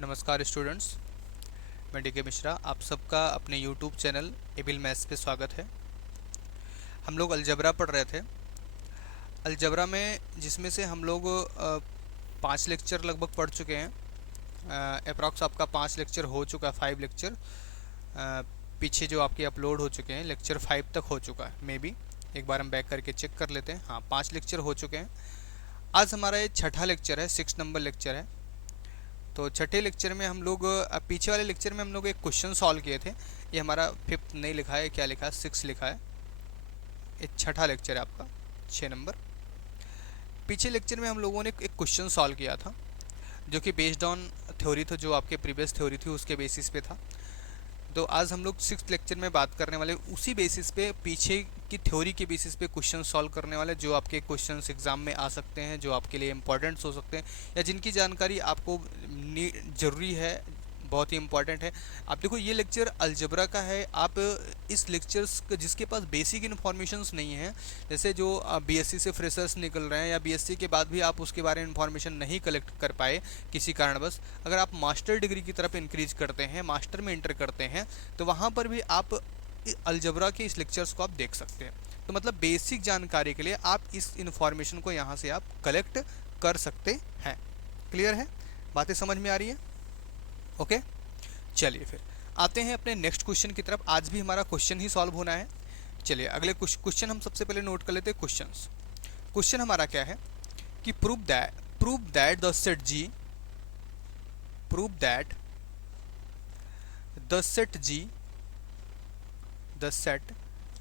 नमस्कार स्टूडेंट्स, मैं डी के मिश्रा। आप सबका अपने यूट्यूब चैनल एबिल मैथ्स पे स्वागत है। हम लोग अलजबरा पढ़ रहे थे। अलजबरा में जिसमें से हम लोग 5 लेक्चर लगभग पढ़ चुके हैं। अप्रॉक्स आपका 5 लेक्चर हो चुका है, 5 लेक्चर पीछे जो आपके अपलोड हो चुके हैं, लेक्चर 5 तक हो चुका है। मे बी एक बार हम बैक करके चेक कर लेते हैं। हाँ, 5 लेक्चर हो चुके हैं। आज हमारा ये छठा लेक्चर है, 6 नंबर लेक्चर है। तो छठे लेक्चर में हम लोग पीछे वाले लेक्चर में हम लोग एक क्वेश्चन सॉल्व किए थे। ये हमारा 5th नहीं लिखा है, क्या लिखा है, 6 लिखा है। ये छठा लेक्चर है आपका, 6 नंबर। पीछे लेक्चर में हम लोगों ने एक क्वेश्चन सॉल्व किया था जो कि बेस्ड ऑन थ्योरी था, जो आपके प्रीवियस थ्योरी थी उसके बेसिस पे था। तो आज हम लोग 6th लेक्चर में बात करने वाले उसी बेसिस पे, पीछे की थ्योरी के बेसिस पे क्वेश्चन सॉल्व करने वाले, जो आपके क्वेश्चंस एग्जाम में आ सकते हैं, जो आपके लिए इंपॉर्टेंट्स हो सकते हैं, या जिनकी जानकारी आपको ज़रूरी है, बहुत ही इंपॉर्टेंट है। आप देखो, ये लेक्चर अलजबरा का है। आप इस लेक्चर्स जिसके पास बेसिक इन्फॉर्मेशंस नहीं है, जैसे जो बीएससी से फ्रेशर्स निकल रहे हैं या बीएससी के बाद भी आप उसके बारे में इन्फॉर्मेशन नहीं कलेक्ट कर पाए किसी कारणवश, अगर आप मास्टर डिग्री की तरफ इंक्रीज करते हैं, मास्टर में इंटर करते हैं, तो वहाँ पर भी आप अलजबरा के इस लेक्चर्स को आप देख सकते हैं। तो मतलब बेसिक जानकारी के लिए आप इस इन्फॉर्मेशन को यहाँ से आप कलेक्ट कर सकते हैं। क्लियर है? बातें समझ में आ रही है? ओके, चलिए फिर आते हैं अपने नेक्स्ट क्वेश्चन की तरफ। आज भी हमारा क्वेश्चन ही सॉल्व होना है। चलिए अगले क्वेश्चन हम सबसे पहले नोट कर लेते हैं। क्वेश्चन हमारा क्या है कि प्रूव दैट द सेट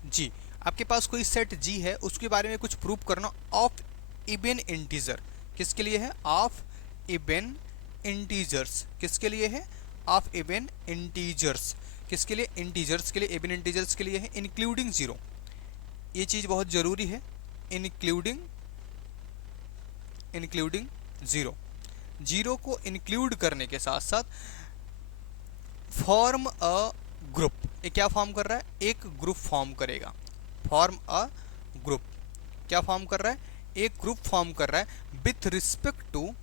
जी, आपके पास कोई सेट जी है, उसके बारे में कुछ प्रूव करना ऑफ इवन इंटीजर। किसके लिए है? Of even integers. किसके लिए है? Of even integers. किसके लिए? इंटीजर्स के लिए, इवन इंटीजर्स के लिए है, इंक्लूडिंग जीरो। ये चीज़ बहुत ज़रूरी है, इंक्लूडिंग जीरो। जीरो को इंक्लूड करने के साथ साथ फॉर्म अ ग्रुप। ये क्या फॉर्म कर रहा है? एक ग्रुप फॉर्म करेगा। Form a group. क्या फॉर्म कर रहा है? एक ग्रुप फॉर्म कर रहा है with respect to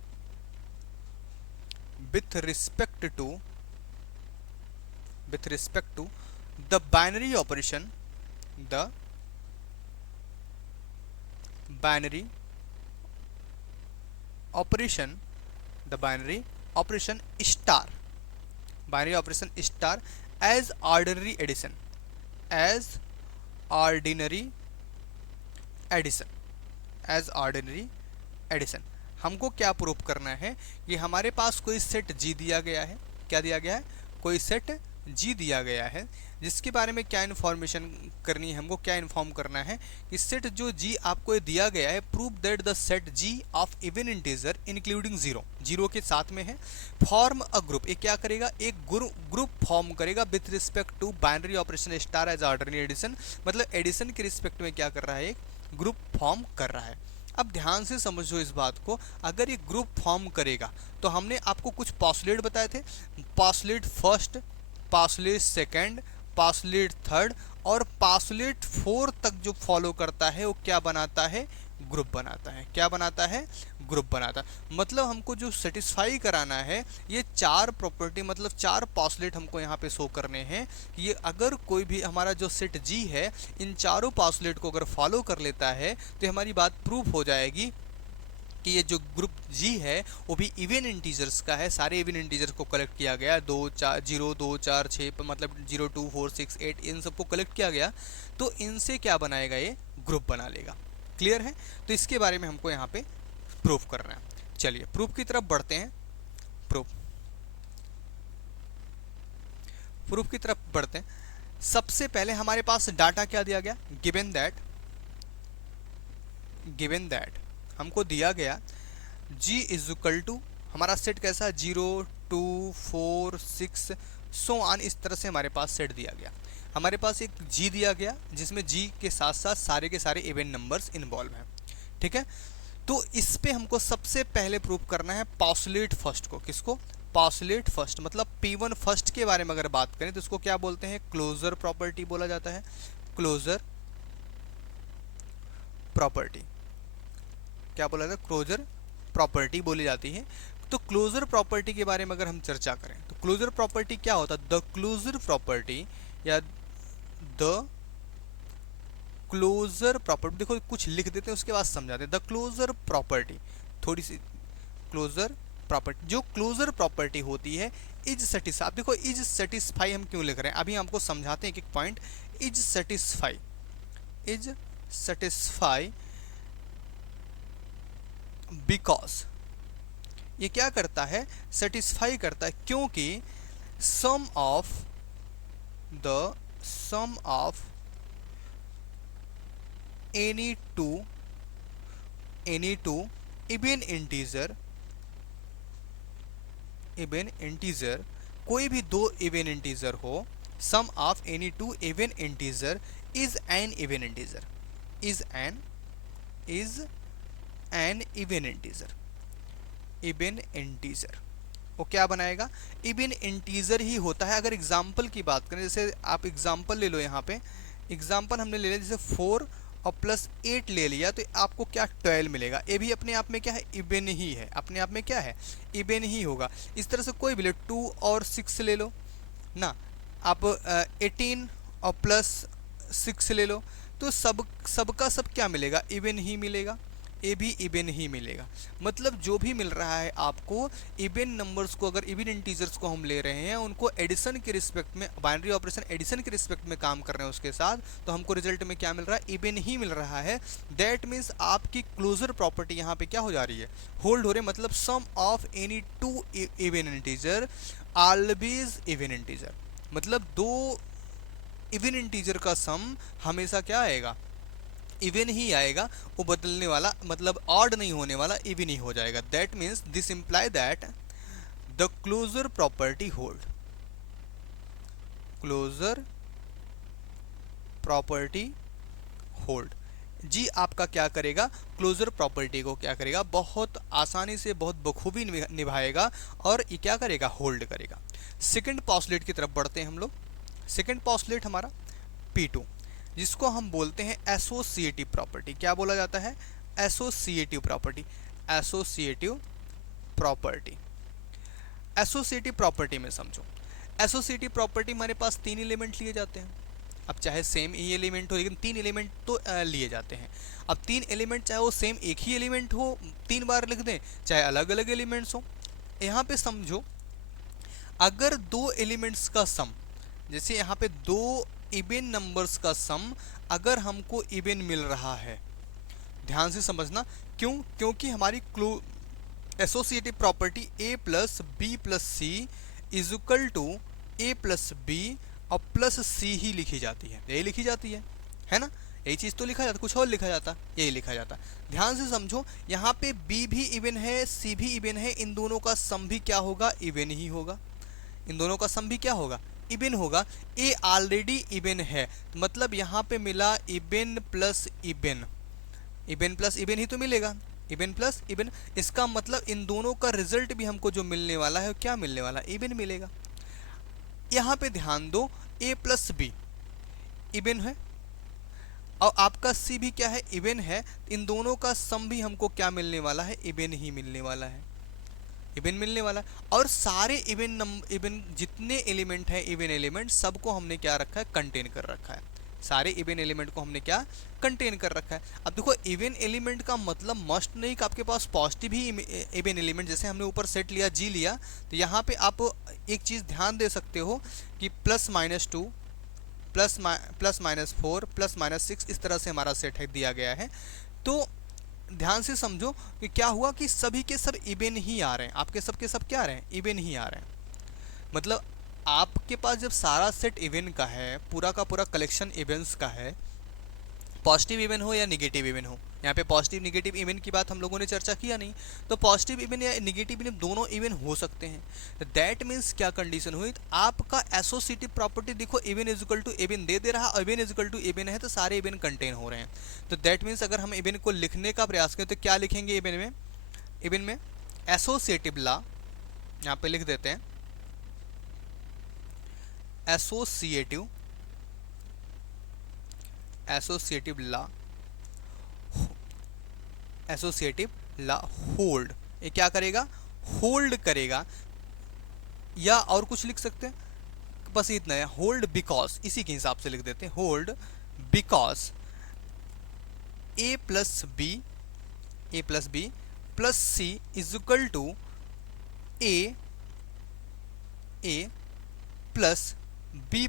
the binary operation, the binary operation the binary operation star, binary operation star as ordinary addition, as ordinary addition, as ordinary addition. हमको क्या प्रूव करना है कि हमारे पास कोई सेट जी दिया गया है। क्या दिया गया है? कोई सेट जी दिया गया है, जिसके बारे में क्या इन्फॉर्मेशन करनी है, हमको क्या इन्फॉर्म करना है कि सेट जो जी आपको दिया गया है, prove that the set G of even integer including zero, zero के साथ में है, फॉर्म अ ग्रुप। ये क्या करेगा? एक ग्रुप फॉर्म करेगा with respect to binary operation star as ordinary addition. मतलब एडिशन के रिस्पेक्ट में क्या कर रहा है? एक ग्रुप फॉर्म कर रहा है। अब ध्यान से समझो इस बात को। अगर ये ग्रुप फॉर्म करेगा तो हमने आपको कुछ पॉस्टुलेट बताए थे, postulate first, postulate second, postulate third और पॉस्टुलेट फोर्थ तक जो फॉलो करता है वो क्या बनाता है? ग्रुप बनाता है। क्या बनाता है? ग्रुप बनाता है। मतलब हमको जो सेटिस्फाई कराना है, ये 4 प्रॉपर्टी, मतलब 4 पॉस्टुलेट हमको यहाँ पे शो करने हैं। ये अगर कोई भी हमारा जो सेट जी है, इन चारों पॉस्टुलेट को अगर फॉलो कर लेता है तो हमारी बात प्रूफ हो जाएगी कि ये जो ग्रुप जी है वो भी इवन इंटीजर्स का है। सारे इवन इंटीजर्स को कलेक्ट किया गया, 0 2 4 6, मतलब 0 2 4 6 8, इन सबको कलेक्ट किया गया। तो इनसे क्या बनाएगा? ये ग्रुप बना लेगा। क्लियर है? तो इसके बारे में हमको यहाँ पे प्रूफ करना है। चलिए प्रूफ की तरफ बढ़ते हैं। प्रूफ प्रूफ की तरफ बढ़ते हैं। सबसे पहले हमारे पास डाटा क्या दिया गया? गिवन दैट हमको दिया गया जी इज इक्वल टू, हमारा सेट कैसा? 0 2 4 6 सो ऑन, इस तरह से हमारे पास सेट दिया गया। हमारे पास एक जी दिया गया जिसमें जी के साथ साथ सारे के सारे इवन नंबर्स इन्वॉल्व हैं। ठीक है, तो इस पे हमको सबसे पहले प्रूव करना है पॉस्टुलेट फर्स्ट को। किसको? Postulate first. मतलब P1 फर्स्ट के बारे में अगर बात करें तो इसको क्या बोलते हैं? क्लोजर प्रॉपर्टी बोला जाता है। क्लोजर प्रॉपर्टी क्या बोला जाता है? क्लोजर प्रॉपर्टी बोली जाती है। तो क्लोजर प्रॉपर्टी के बारे में अगर हम चर्चा करें तो क्लोजर प्रॉपर्टी क्या होता है? द क्लोजर प्रॉपर्टी या द क्लोजर प्रॉपर्टी, देखो कुछ लिख देते हैं उसके बाद समझाते हैं। द क्लोजर प्रॉपर्टी, थोड़ी सी क्लोजर प्रॉपर्टी, जो क्लोजर प्रॉपर्टी होती है इज सेटिस्फाई। आप देखो इज सेटिस्फाई हम क्यों लिख रहे हैं, अभी हमको समझाते हैं एक एक point. Is satisfy, is satisfy because, ये क्या करता है? सेटिस्फाई करता है क्योंकि sum of any two even integer, कोई भी दो इवन इंटीजर हो, sum of any two even integer is an even integer, is an even integer. वो क्या बनाएगा? इवन इंटीजर ही होता है। अगर एग्जाम्पल की बात करें, जैसे आप एग्जाम्पल ले लो, यहाँ पे एग्जाम्पल हमने ले लिया, जैसे 4 और प्लस 8 ले लिया तो आपको क्या 12 मिलेगा। ये भी अपने आप में क्या है? इवन ही है, अपने आप में क्या है? इवन ही होगा। इस तरह से कोई भी ले, 2 और 6 ले लो ना, आप 18 और प्लस 6 ले लो, तो सबका सब क्या मिलेगा? इवन ही मिलेगा। ए भी इवन ही मिलेगा। मतलब जो भी मिल रहा है आपको, इवन नंबर्स को, अगर इवन इंटीजर्स को हम ले रहे हैं, उनको एडिशन के रिस्पेक्ट में, बाइनरी ऑपरेशन एडिशन के रिस्पेक्ट में काम कर रहे हैं उसके साथ, तो हमको रिजल्ट में क्या मिल रहा है? इवन ही मिल रहा है। दैट मीन्स आपकी क्लोजर प्रॉपर्टी यहाँ पे क्या हो जा रही है? होल्ड हो रही है। मतलब sum of any two even integer always even integer, मतलब दो इवन इंटीजर का सम हमेशा क्या आएगा? इवन ही आएगा। वो बदलने वाला, मतलब ऑड नहीं होने वाला, इवन ही हो जाएगा। That means this imply that the closure property hold, closure property hold. G आपका क्या करेगा? क्लोजर प्रॉपर्टी को क्या करेगा? बहुत आसानी से, बहुत बखूबी निभाएगा और ये क्या करेगा? होल्ड करेगा। सेकंड पॉस्टुलेट की तरफ बढ़ते हैं हम लोग। सेकंड पॉस्टुलेट हमारा P2, जिसको हम बोलते हैं एसोसिएटिव प्रॉपर्टी। क्या बोला जाता है? Associative property. Associative property, associative property में समझो, एसोसिएटिव प्रॉपर्टी हमारे पास 3 एलिमेंट लिए जाते हैं। अब चाहे सेम ही एलिमेंट हो, लेकिन 3 एलिमेंट तो लिए जाते हैं। अब 3 एलिमेंट चाहे वो सेम एक ही एलिमेंट हो, 3 बार लिख दें, चाहे अलग अलग एलिमेंट्स हो। यहाँ पे समझो, अगर 2 एलिमेंट्स का सम, जैसे यहाँ पे 2 इवन नंबर्स का सम अगर हमको इवन मिल रहा है, ध्यान से समझना, क्यों? क्योंकि हमारी associative property a plus B plus C is equal to A plus b और प्लस सी ही लिखी जाती है। यही लिखी जाती है ना? यही चीज़ तो लिखा जाता, कुछ और लिखा जाता? यही लिखा जाता। ध्यान से समझो, यहाँ पे b भी इवन है, c भी इवन है, इन दोनों का सम भी क्या होगा? इवन ही होगा। इन दोनों का सम भी क्या होगा? इवन होगा। ए ऑलरेडी इवन है, मतलब यहाँ पे मिला even plus even, even plus even he तो मिलेगा, इवन प्लस इवन। इसका मतलब इन दोनों का रिजल्ट भी हमको जो मिलने वाला है, क्या मिलने वाला? इवन मिलेगा। यहाँ पे ध्यान दो, ए प्लस बी इवन है और आपका सी भी क्या है? इवन है। इन दोनों का सम भी हमको क्या मिलने वाला है? इवन ही मिलने वाला है, इवन मिलने वाला। और सारे इवन जितने एलिमेंट हैं, इवन एलिमेंट, सबको हमने क्या रखा है? कंटेन कर रखा है। सारे इवन एलिमेंट को हमने क्या? कंटेन कर रखा है। अब देखो, इवन एलिमेंट का मतलब मस्ट नहीं कि आपके पास पॉजिटिव ही इवन एलिमेंट, जैसे हमने ऊपर सेट लिया जी लिया, तो यहाँ पे आप एक चीज़ ध्यान दे सकते हो कि +-2 +-4 +-6 इस तरह से हमारा सेट है दिया गया है। तो ध्यान से समझो कि क्या हुआ कि सभी के सब इवन ही आ रहे हैं, आपके सब के सब क्या आ रहे हैं? इवन ही आ रहे हैं। मतलब आपके पास जब सारा सेट इवन का है, पूरा का पूरा कलेक्शन इवेंट्स का है, पॉजिटिव इवन हो या निगेटिव इवन हो, यहाँ पे पॉजिटिव निगेटिव इवन की बात हम लोगों ने चर्चा किया नहीं, तो पॉजिटिव इवन या निगेटिव इवन दोनों इवन हो सकते हैं। दैट मीन्स क्या कंडीशन हुई? आपका एसोसिएटिव प्रॉपर्टी देखो, even is equal to even दे रहा, even is equal to even है, तो सारे इवन कंटेन हो रहे हैं। तो दैट मीन्स अगर हम इवन को लिखने का प्रयास करें तो क्या लिखेंगे इवन में? इवन में एसोसिएटिव लॉ, यहाँ पे लिख देते हैं associative law, associative law hold. ये क्या करेगा? होल्ड करेगा, या और कुछ लिख सकते हैं, बस इतना है, होल्ड बिकॉज, इसी के हिसाब से लिख देते हैं, hold because A plus B plus C is equal to A plus B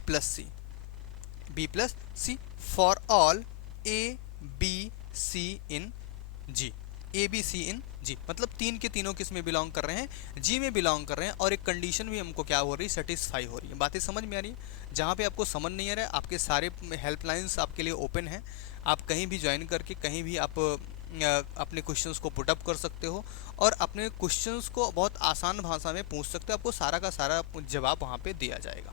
plus C for all A B C in G, A B C in G, मतलब तीन के तीनों किस में बिलोंग कर रहे हैं, जी में बिलोंग कर रहे हैं, और एक कंडीशन भी हमको क्या हो रही है, सेटिस्फाई हो रही है। बातें समझ में आ रही है? जहाँ पे आपको समझ नहीं आ रहा है, आपके सारे हेल्पलाइंस आपके लिए ओपन हैं, आप कहीं भी ज्वाइन करके कहीं भी आप अपने क्वेश्चंस को पुटअप कर सकते हो, और अपने क्वेश्चंस को बहुत आसान भाषा में पूछ सकते हो, आपको सारा का सारा जवाब वहाँ पे दिया जाएगा।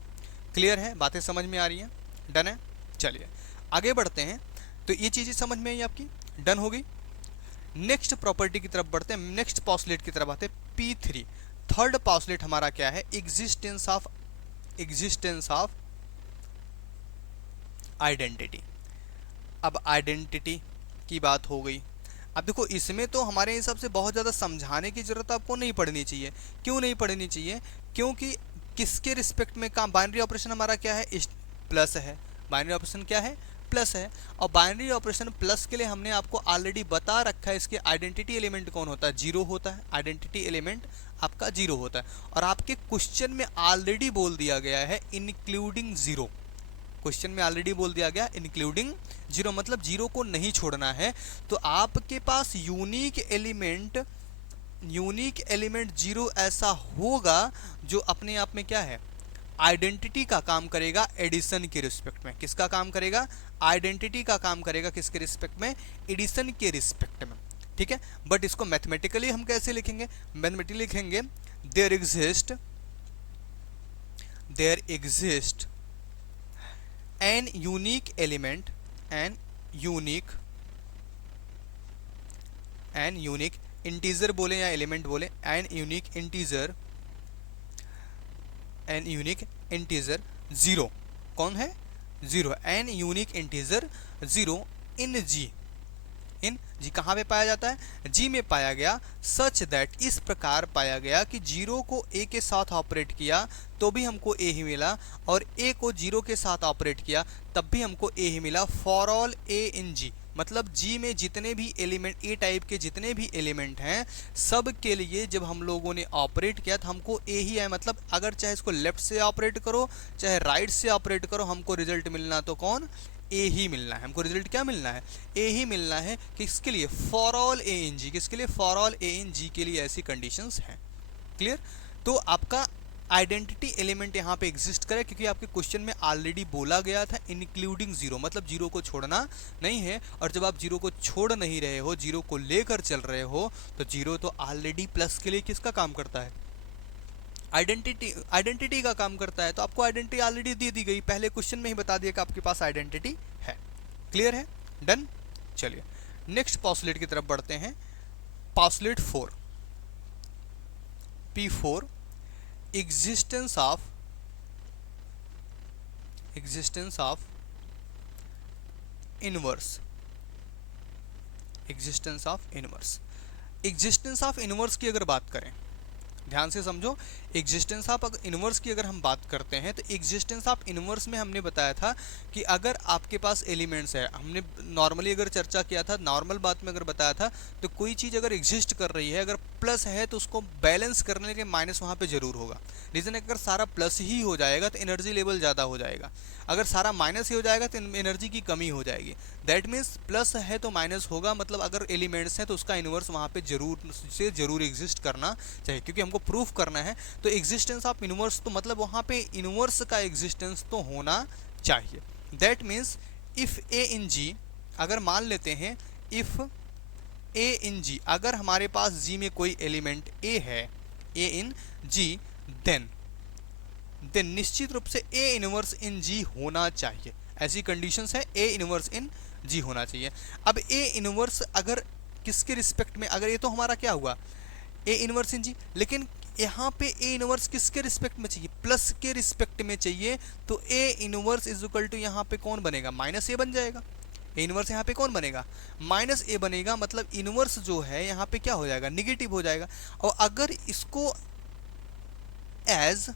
क्लियर है? बातें समझ में आ रही हैं? डन है? चलिए आगे बढ़ते हैं। तो ये चीज़ें समझ में आई आपकी, डन हो गई। नेक्स्ट प्रॉपर्टी की तरफ बढ़ते हैं, नेक्स्ट पॉस्टुलेट की तरफ आते हैं, P3। थर्ड पॉस्टुलेट हमारा क्या है, एग्जिस्टेंस ऑफ आइडेंटिटी। अब आइडेंटिटी की बात हो गई। अब देखो इसमें तो हमारे हिसाब से बहुत ज़्यादा समझाने की ज़रूरत आपको नहीं पड़नी चाहिए। क्यों नहीं पड़नी चाहिए? क्योंकि किसके रिस्पेक्ट में काम, बाइनरी ऑपरेशन हमारा क्या है, प्लस है। बाइनरी ऑपरेशन क्या है, प्लस है। और बाइनरी ऑपरेशन प्लस के लिए हमने आपको ऑलरेडी बता रखा है, इसके आइडेंटिटी एलिमेंट कौन होता है, जीरो होता है। आइडेंटिटी एलिमेंट आपका जीरो होता है, और आपके क्वेश्चन में ऑलरेडी बोल दिया गया है इंक्लूडिंग जीरो। क्वेश्चन में ऑलरेडी बोल दिया गया इंक्लूडिंग जीरो, मतलब जीरो को नहीं छोड़ना है। तो आपके पास यूनिक एलिमेंट जीरो ऐसा होगा जो अपने आप में क्या है, आइडेंटिटी का काम करेगा एडिशन के रिस्पेक्ट में। किसका काम करेगा, आइडेंटिटी का काम करेगा, किसके रिस्पेक्ट में, एडिशन के रिस्पेक्ट में। ठीक है, बट इसको मैथमेटिकली हम कैसे लिखेंगे, मैथमेटिकली लिखेंगे there exist an unique element, an unique integer बोले या एलिमेंट बोले, an unique integer जीरो, कौन है, zero, an unique integer zero in G कहाँ पे पाया जाता है, जी में पाया गया, सच दैट, इस प्रकार पाया गया कि जीरो को ए के साथ ऑपरेट किया तो भी हमको ए ही मिला, और ए को जीरो के साथ ऑपरेट किया तब भी हमको ए ही मिला, for all A in G, मतलब जी में जितने भी एलिमेंट, ए टाइप के जितने भी एलिमेंट हैं, सब के लिए जब हम लोगों ने ऑपरेट किया तो हमको ए ही है। मतलब अगर चाहे इसको लेफ्ट से ऑपरेट करो चाहे राइट से ऑपरेट करो, हमको रिजल्ट मिलना तो कौन, ए ही मिलना है। हमको रिजल्ट क्या मिलना है, ए ही मिलना है। किसके लिए, फॉर ऑल ए इन जी, किसके लिए, फॉर ऑल ए इन जी के लिए ऐसी कंडीशंस हैं। क्लियर? तो आपका आइडेंटिटी एलिमेंट यहाँ पे एग्जिस्ट करे, क्योंकि आपके क्वेश्चन में ऑलरेडी बोला गया था इंक्लूडिंग जीरो, मतलब जीरो को छोड़ना नहीं है। और जब आप जीरो को छोड़ नहीं रहे हो, जीरो को लेकर चल रहे हो, तो जीरो तो ऑलरेडी प्लस के लिए किसका काम करता है, आइडेंटिटी का काम करता है। तो आपको आइडेंटिटी ऑलरेडी दे दी गई, पहले क्वेश्चन में ही बता दिया कि आपके पास आइडेंटिटी है। क्लियर है? डन। चलिए नेक्स्ट पॉस्टुलेट की तरफ बढ़ते हैं, postulate 4, P4, existence of inverse. Existence of inverse की अगर बात करें, ध्यान से समझो, एग्जिस्टेंस ऑफ इनवर्स की अगर हम बात करते हैं तो एग्जिस्टेंस ऑफ इनवर्स में हमने बताया था कि अगर आपके पास एलिमेंट्स है, हमने नॉर्मली अगर चर्चा किया था, नॉर्मल बात में अगर बताया था, तो कोई चीज़ अगर एग्जिस्ट कर रही है, अगर प्लस है तो उसको बैलेंस करने के माइनस वहाँ पे जरूर होगा। रीज़न है अगर सारा प्लस ही हो जाएगा तो एनर्जी लेवल ज़्यादा हो जाएगा, अगर सारा माइनस ही हो जाएगा तो एनर्जी की कमी हो जाएगी। दैट मीन्स प्लस है तो माइनस होगा, मतलब अगर एलिमेंट्स हैं तो उसका इनवर्स वहाँ पे जरूर एग्जिस्ट करना चाहिए, क्योंकि हमको प्रूफ करना है। तो एग्जिस्टेंस ऑफ इनवर्स तो मतलब वहाँ पे इनवर्स का एग्जिस्टेंस तो होना चाहिए। दैट मीन्स इफ़ ए इन जी, अगर मान लेते हैं इफ़ ए इन जी, अगर हमारे पास जी में कोई एलिमेंट ए है, ए इन जी, देन निश्चित रूप से ए इनवर्स इन जी होना चाहिए। ऐसी कंडीशंस है, ए इनवर्स इन जी होना चाहिए। अब ए इनवर्स अगर किसके रिस्पेक्ट में, अगर ये तो हमारा क्या हुआ, ए इनवर्स इन जी, लेकिन यहाँ पे ए इनवर्स किसके रिस्पेक्ट में चाहिए, प्लस के रिस्पेक्ट में चाहिए, तो a inverse is equal to यहाँ पे कौन बनेगा, माइनस ए बन जाएगा। ए इनवर्स यहाँ पे कौन बनेगा, माइनस ए बनेगा, मतलब इनवर्स जो है यहाँ पे क्या हो जाएगा, निगेटिव हो जाएगा। और अगर इसको एज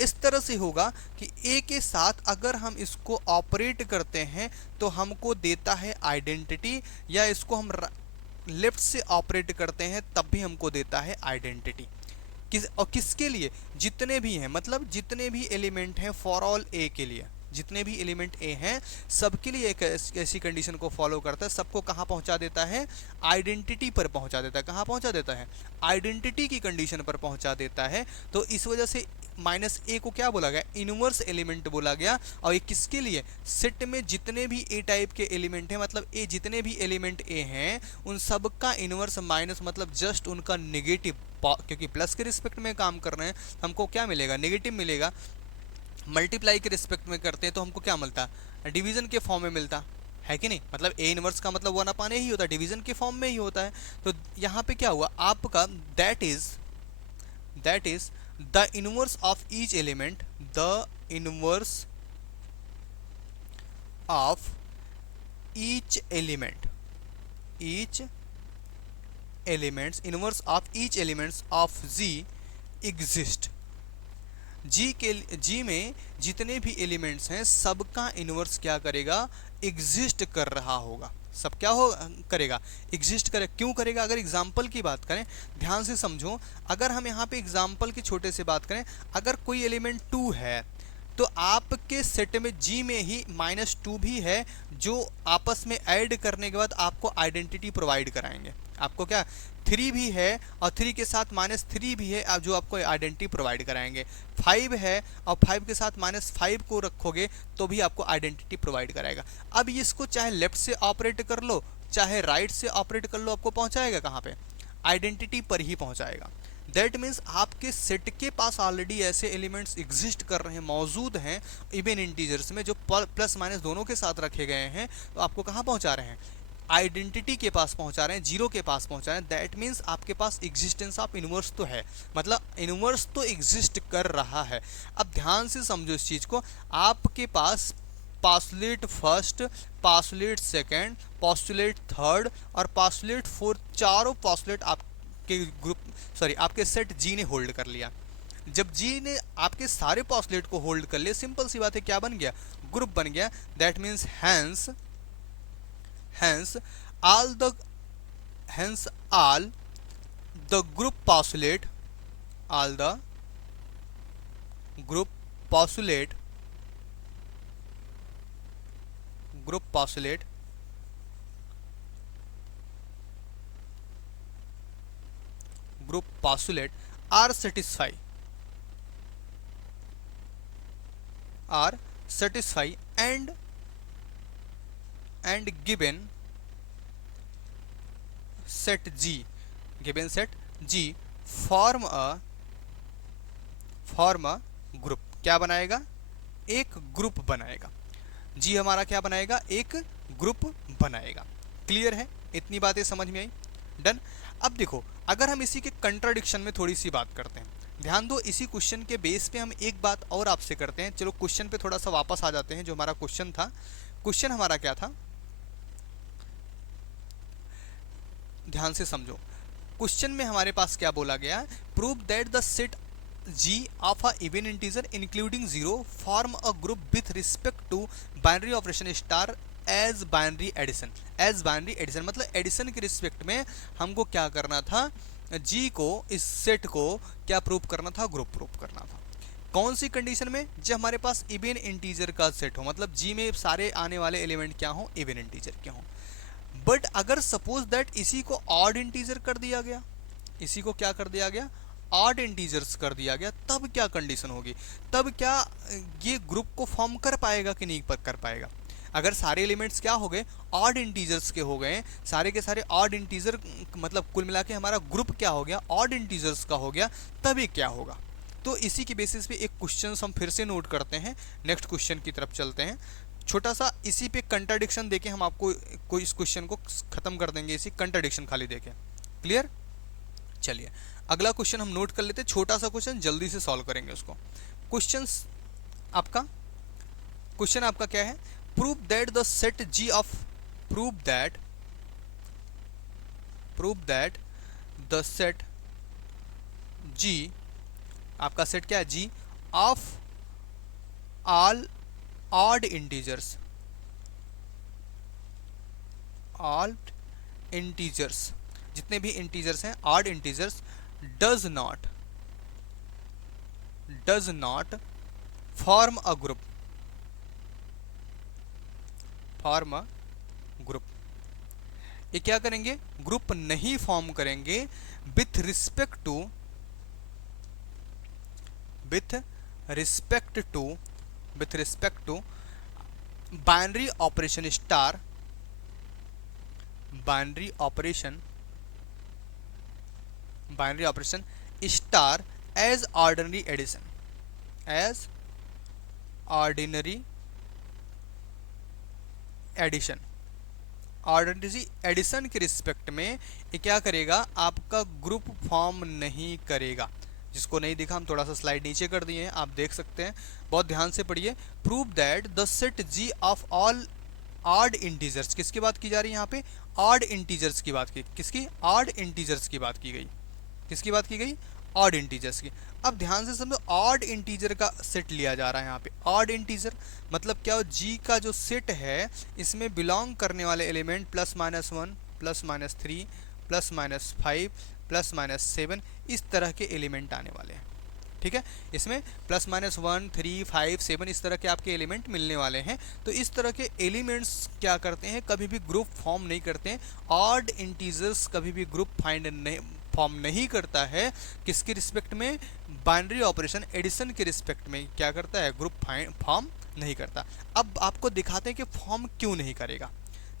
इस तरह से होगा कि ए के साथ अगर हम इसको ऑपरेट करते हैं तो हमको देता है आइडेंटिटी, या इसको हम लेफ्ट से ऑपरेट करते हैं तब भी हमको देता है आइडेंटिटी। किसके लिए, जितने भी हैं, मतलब जितने भी एलिमेंट हैं फॉर ऑल ए के लिए, जितने भी एलिमेंट ए हैं सबके लिए एक ऐसी कंडीशन को फॉलो करता है, सबको कहाँ पहुँचा देता है, आइडेंटिटी पर पहुँचा देता है। कहाँ पहुँचा देता है, आइडेंटिटी की कंडीशन पर पहुँचा देता है। तो इस वजह से माइनस ए को क्या बोला गया, इनवर्स एलिमेंट बोला गया। और ये किसके लिए, सेट में जितने भी ए टाइप के एलिमेंट हैं, मतलब ए जितने भी एलिमेंट ए हैं उन सब का इनवर्स माइनस मतलब जस्ट उनका नेगेटिव, क्योंकि प्लस के रिस्पेक्ट में काम कर रहे हैं हमको क्या मिलेगा, नेगेटिव मिलेगा। मल्टीप्लाई के रिस्पेक्ट में करते हैं तो हमको क्या मिलता, डिवीजन के फॉर्म में मिलता है कि नहीं, मतलब ए इनवर्स का मतलब 1/a ही होता है, डिवीजन के फॉर्म में ही होता है। तो यहाँ पे क्या हुआ आपका, that is the inverse of each element, the inverse of each element, each elements, inverse of each elements of G exist. G में जितने भी एलिमेंट्स हैं सबका इनवर्स क्या करेगा, एग्जिस्ट कर रहा होगा। सब क्या हो करेगा, एग्जिस्ट करे। क्यों करेगा, अगर एग्जाम्पल की बात करें ध्यान से समझो, अगर हम यहाँ पे एग्जाम्पल की छोटे से बात करें, अगर कोई एलिमेंट 2 है तो आपके सेट में जी में ही -2 भी है, जो आपस में ऐड करने के बाद आपको आइडेंटिटी प्रोवाइड कराएंगे। आपको क्या 3 भी है और 3 के साथ -3 भी है, जो आपको आइडेंटिटी प्रोवाइड कराएंगे। 5 है और 5 के साथ -5 को रखोगे तो भी आपको आइडेंटिटी प्रोवाइड कराएगा। अब इसको चाहे लेफ्ट से ऑपरेट कर लो चाहे राइट से ऑपरेट कर लो, आपको पहुंचाएगा कहाँ पे, आइडेंटिटी पर ही पहुंचाएगा। दैट मीन्स आपके सेट के पास ऑलरेडी ऐसे एलिमेंट्स एग्जिस्ट कर रहे हैं, मौजूद हैं इवन इंटीजर्स में, जो प्लस माइनस दोनों के साथ रखे गए हैं। तो आपको कहाँ पहुंचा रहे हैं, आइडेंटिटी के पास पहुंचा रहे हैं, जीरो के पास पहुंचा रहे हैं। दैट मीन्स आपके पास एग्जिस्टेंस ऑफ इनवर्स तो है, मतलब इनवर्स तो एग्जिस्ट कर रहा है। अब ध्यान से समझो इस चीज़ को, आपके पास postulate first, postulate second, postulate third और पास्टुलेट फोर्थ, चारों पास्टुलेट आपके ग्रुप आपके सेट जी ने होल्ड कर लिया। जब जी ने आपके सारे पास्टुलेट को होल्ड कर लिया, सिंपल सी बात है क्या बन गया, ग्रुप बन गया। That means hence all the group postulate, all the group postulate are satisfy and given set G form a group. क्या बनाएगा, एक ग्रुप बनाएगा। जी हमारा क्या बनाएगा, एक ग्रुप बनाएगा। क्लियर है, इतनी बातें समझ में आई, डन। अब देखो अगर हम इसी के कंट्राडिक्शन में थोड़ी सी बात करते हैं, ध्यान दो, इसी क्वेश्चन के बेस पे हम एक बात और आपसे करते हैं। चलो क्वेश्चन पे थोड़ा सा वापस आ जाते हैं। जो हमारा क्वेश्चन था, क्वेश्चन हमारा क्या था, ध्यान से समझो। क्वेश्चन में हमारे पास क्या बोला गया, prove that the set G of a even integer including 0 form a group with respect to binary operation star as binary addition। मतलब एडिशन के रिस्पेक्ट में हमको क्या करना था, G को, इस सेट को क्या प्रूव करना था, ग्रुप प्रूव करना था। कौन सी कंडीशन में, जब हमारे पास इवन इंटीजर का सेट हो, मतलब G में सारे आने वाले एलिमेंट क्या हो, इवन इंटीजर के हों। बट अगर सपोज दैट इसी को ऑड इंटीजर कर दिया गया, इसी को क्या कर दिया गया, ऑड इंटीजर्स कर दिया गया, तब क्या कंडीशन होगी, तब क्या ये ग्रुप को फॉर्म कर पाएगा कि नहीं कर पाएगा। अगर सारे एलिमेंट्स क्या हो गए, ऑड इंटीजर्स के हो गए, सारे के सारे ऑड इंटीजर, मतलब कुल मिला के हमारा ग्रुप क्या हो गया, ऑड इंटीजर्स का हो गया, तभी क्या होगा। तो इसी की बेसिस पे एक क्वेश्चन हम फिर से नोट करते हैं, नेक्स्ट क्वेश्चन की तरफ चलते हैं। छोटा सा इसी पे कंट्राडिक्शन देके हम आपको कोई इस क्वेश्चन को खत्म कर देंगे, इसी कंट्राडिक्शन खाली देके। क्लियर, चलिए अगला क्वेश्चन हम नोट कर लेते हैं, छोटा सा क्वेश्चन, जल्दी से सॉल्व करेंगे उसको। क्वेश्चन आपका क्या है, prove that the set G of prove that the set G, आपका सेट क्या है G, of all odd integers, all integers, जितने भी इंटीजर्स हैं odd integers, does not form a group, form a group. ये क्या करेंगे, ग्रुप नहीं फॉर्म करेंगे with respect to with respect to binary operation star, binary operation star as ordinary addition, as ordinary addition, ordinary addition के respect में ये क्या करेगा, आपका ग्रुप फॉर्म नहीं करेगा। जिसको नहीं दिखा हम थोड़ा सा स्लाइड नीचे कर दिए हैं, आप देख सकते हैं, बहुत ध्यान से पढ़िए। Prove that the set G of all odd integers, किसकी बात की जा रही है यहाँ पे, ऑड इंटीजर्स की बात की, किसकी, ऑड इंटीजर्स की बात की गई, किसकी बात की गई, ऑड इंटीजर्स की। अब ध्यान से समझो, ऑड इंटीजर का सेट लिया जा रहा है यहाँ पे। ऑड इंटीजर मतलब क्या हो, जी का जो सेट है इसमें बिलोंग करने वाले एलिमेंट +-1 +-3 +-5 +-7 इस तरह के एलिमेंट आने वाले हैं, ठीक है। इसमें +-1 3 5 7 इस तरह के आपके एलिमेंट मिलने वाले हैं। तो इस तरह के एलिमेंट्स क्या करते हैं, कभी भी ग्रुप फॉर्म नहीं करते हैं। ऑड इंटीजर्स कभी भी ग्रुप फॉर्म नहीं करता है, किसके रिस्पेक्ट में, बाइनरी ऑपरेशन एडिशन के रिस्पेक्ट में क्या करता है, ग्रुप फॉर्म नहीं करता। अब आपको दिखाते हैं कि फॉर्म क्यों नहीं करेगा।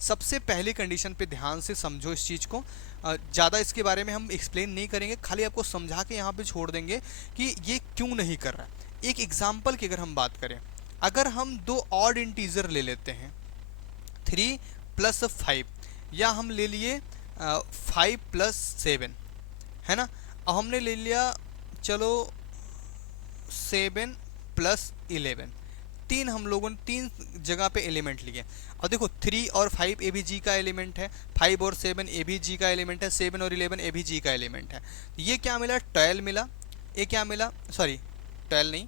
सबसे पहली कंडीशन पे ध्यान से समझो इस चीज़ को, ज़्यादा इसके बारे में हम एक्सप्लेन नहीं करेंगे, खाली आपको समझा के यहाँ पे छोड़ देंगे कि ये क्यों नहीं कर रहा है। एक एग्जाम्पल की अगर हम बात करें, अगर हम दो ऑड इंटीजर ले लेते हैं 3 + 5, या हम ले लिए 5 + 7, है ना। अब हमने ले लिया चलो 7 + 11, तीन हम लोगों ने तीन जगह पे एलिमेंट लिए। और देखो 3 और 5 ए भी जी का एलिमेंट है, 5 और 7 ए भी जी का एलिमेंट है, 7 और 11 ए भी जी का एलिमेंट है। ये क्या मिला, 12 मिला, ये क्या मिला, सॉरी 12 नहीं,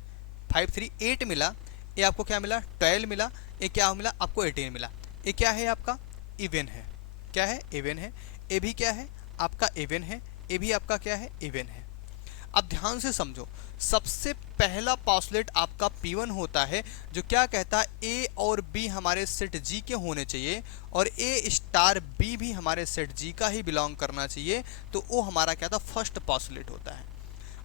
5 3 8 मिला, ये आपको क्या मिला, 12 मिला, ये क्या मिला आपको 18 मिला। ये क्या है आपका, इवन है, क्या है, इवन है। ये भी क्या है आपका, इवन है। ये भी आपका क्या है, इवन है। अब ध्यान से समझो, सबसे पहला पॉस्टुलेट आपका P1 होता है, जो क्या कहता है, A और B हमारे सेट G के होने चाहिए और A* B भी हमारे सेट G का ही बिलोंग करना चाहिए। तो वो हमारा क्या था, फर्स्ट पॉस्टुलेट होता है।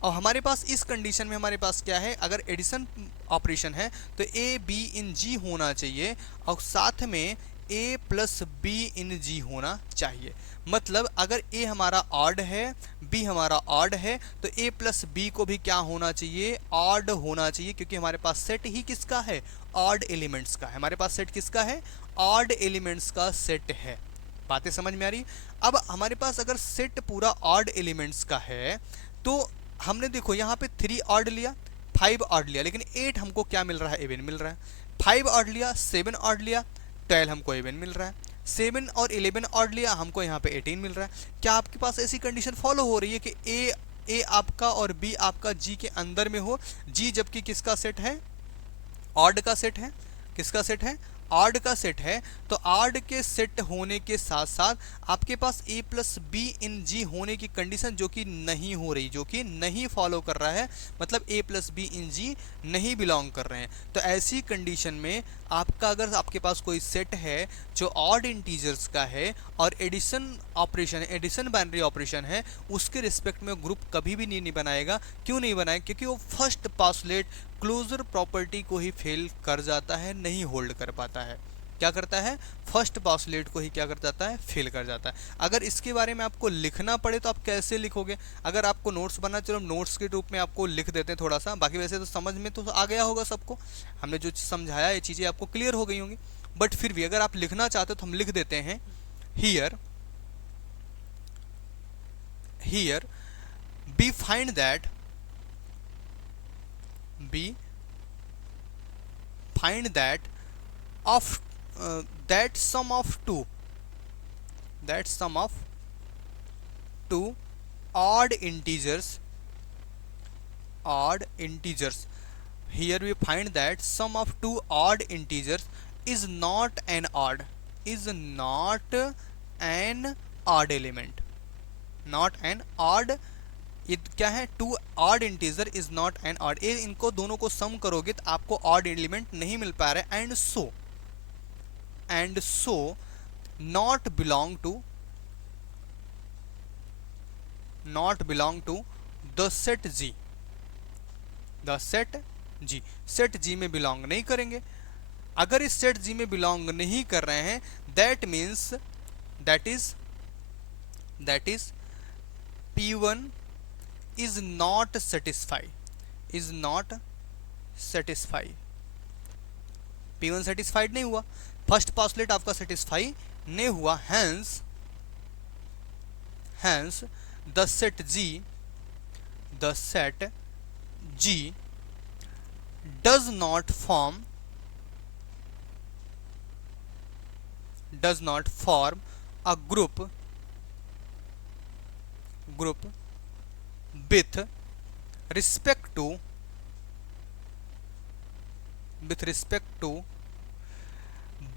और हमारे पास इस कंडीशन में हमारे पास क्या है, अगर एडिशन ऑपरेशन है तो A B इन G होना चाहिए और साथ में A + B इन G होना चाहिए। मतलब अगर A हमारा ऑड है, B हमारा ऑड है, तो A + B को भी क्या होना चाहिए, ऑड होना चाहिए, क्योंकि हमारे पास सेट ही किसका है, ऑड एलिमेंट्स का है। हमारे पास सेट किसका है, ऑड एलिमेंट्स का सेट है। बातें समझ में आ रही। अब हमारे पास अगर सेट पूरा ऑड एलिमेंट्स का है, तो हमने देखो यहाँ पे 3 ऑड लिया, 5 ऑड लिया, लेकिन 8 हमको क्या मिल रहा है, इवन मिल रहा है। 5 ऑड लिया, 7 ऑड लिया, 12 हमको इवन मिल रहा है। 7 और 11 ऑड लिया, हमको यहाँ पे 18 मिल रहा है। क्या आपके पास ऐसी कंडीशन फॉलो हो रही है कि ए आपका और बी आपका जी के अंदर में हो, जी जबकि किसका सेट है, ऑड का सेट है, किसका सेट है, ऑड का सेट है। तो ऑड के सेट होने के साथ साथ आपके पास A + B इन G होने की कंडीशन जो कि नहीं हो रही, जो कि नहीं फॉलो कर रहा है, मतलब A + B इन G नहीं बिलोंग कर रहे हैं। तो ऐसी कंडीशन में आपका, अगर आपके पास कोई सेट है जो ऑड इंटीजर्स का है और addition operation, addition binary operation है, उसके रिस्पेक्ट में ग्रुप कभी भी नहीं बनाएगा। क्यों नहीं बनाएगा, क्योंकि वो फर्स्ट पॉस्टुलेट क्लोजर प्रॉपर्टी को ही फेल कर जाता है, नहीं होल्ड कर पाता है। क्या करता है, फर्स्ट पॉस्टुलेट को ही क्या कर जाता है, फेल कर जाता है। अगर इसके बारे में आपको लिखना पड़े तो आप कैसे लिखोगे, अगर आपको नोट्स बनना, चलो नोट्स के रूप में आपको लिख देते हैं थोड़ा सा, बाकी वैसे तो समझ में तो आ गया होगा सबको, हमने जो समझाया ये चीज़ें आपको क्लियर हो गई होंगी। बट फिर भी अगर आप लिखना चाहते हो तो हम लिख देते हैं, here b find that, b find that of that sum of two, that sum of two odd integers, odd integers, here we find that sum of two odd integers is not an odd, is not an odd element, not an odd, ये क्या है, two odd integer is not an odd, ये इनको दोनों को सम करोगे तो आपको ऑड एलिमेंट नहीं मिल पा रहा है, and so not belong to the set G, the set G, set G में बिलोंग नहीं करेंगे। अगर इस सेट जी में बिलोंग नहीं कर रहे हैं, that means that is P1 is not satisfied, is not satisfied, P1 satisfied नहीं हुआ, फर्स्ट पोस्टुलेट आपका सेटिस्फाई नहीं हुआ, hence the set G does not form a group with respect to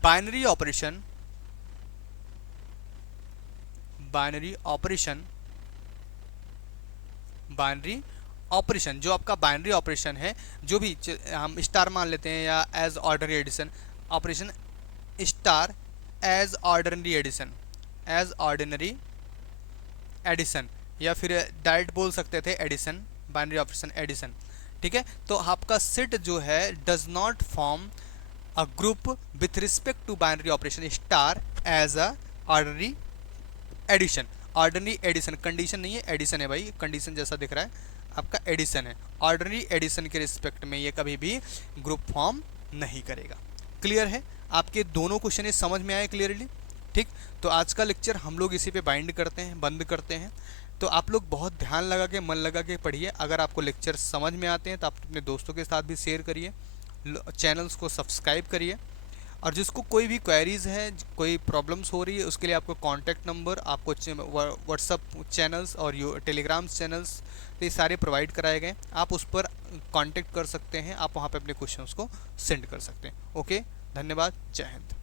binary operation, जो आपका बाइनरी ऑपरेशन है, जो भी हम स्टार मान लेते हैं या as ordinary addition operation, star as ordinary addition या फिर डायरेक्ट बोल सकते थे एडिशन, बाइनरी ऑपरेशन एडिशन, ठीक है। तो आपका सेट जो है does not form a group with respect to binary operation star as a ordinary addition, ordinary addition, condition नहीं है, एडिशन है भाई, कंडीशन जैसा दिख रहा है आपका एडिशन है, ऑर्डिनरी एडिशन के रिस्पेक्ट में ये कभी भी ग्रुप फॉर्म नहीं करेगा। क्लियर है, आपके दोनों क्वेश्चन समझ में आए क्लियरली, ठीक। तो आज का लेक्चर हम लोग इसी पे बंद करते हैं। तो आप लोग बहुत ध्यान लगा के, मन लगा के पढ़िए। अगर आपको लेक्चर समझ में आते हैं तो आप अपने दोस्तों के साथ भी शेयर करिए, चैनल्स को सब्सक्राइब करिए, और जिसको कोई भी क्वेरीज़ है, कोई प्रॉब्लम्स हो रही है, उसके लिए आपको कॉन्टैक्ट नंबर, आपको व्हाट्सअप चैनल्स और टेलीग्राम चैनल्स ये सारे प्रोवाइड कराए गए, आप उस पर कॉन्टैक्ट कर सकते हैं, आप वहाँ पे अपने क्वेश्चंस को सेंड कर सकते हैं। ओके, धन्यवाद, जय हिंद।